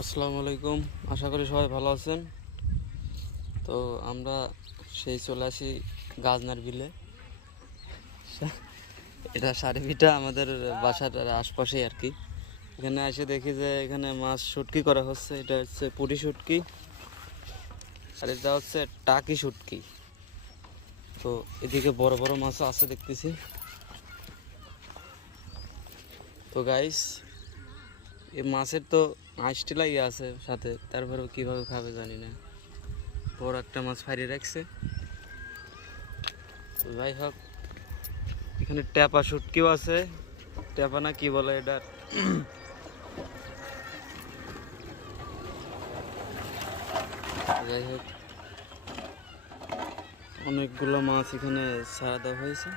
আসসালামু আলাইকুম, আশা করি সবাই ভালো আছেন। তো আমরা চলে আসি গাজনার বিলে। এটা সারিপিঠা আমাদের বাসার আশপাশেই আর কি। এখানে এসে দেখি যে এখানে মাছ শুটকি করা হচ্ছে। এটা হচ্ছে পুঁটি শুটকি আর এটা হচ্ছে টাকি শুটকি। তো এদিকে বড় বড় মাছও আছে দেখতেছি। তো গাইস, এই মাছের তো আইসটি লাগিয়ে আছে সাথে, তারপরেও কীভাবে খাবে জানি না। বড় একটা মাছ ফাড়িয়ে রাখছে। তো যাই হোক, এখানে ট্যাপা শুটকিও আছে, ট্যাপা না কি বলে এটা। যাই হোক, অনেকগুলো মাছ এখানে ছাড়া দেওয়া হয়েছে।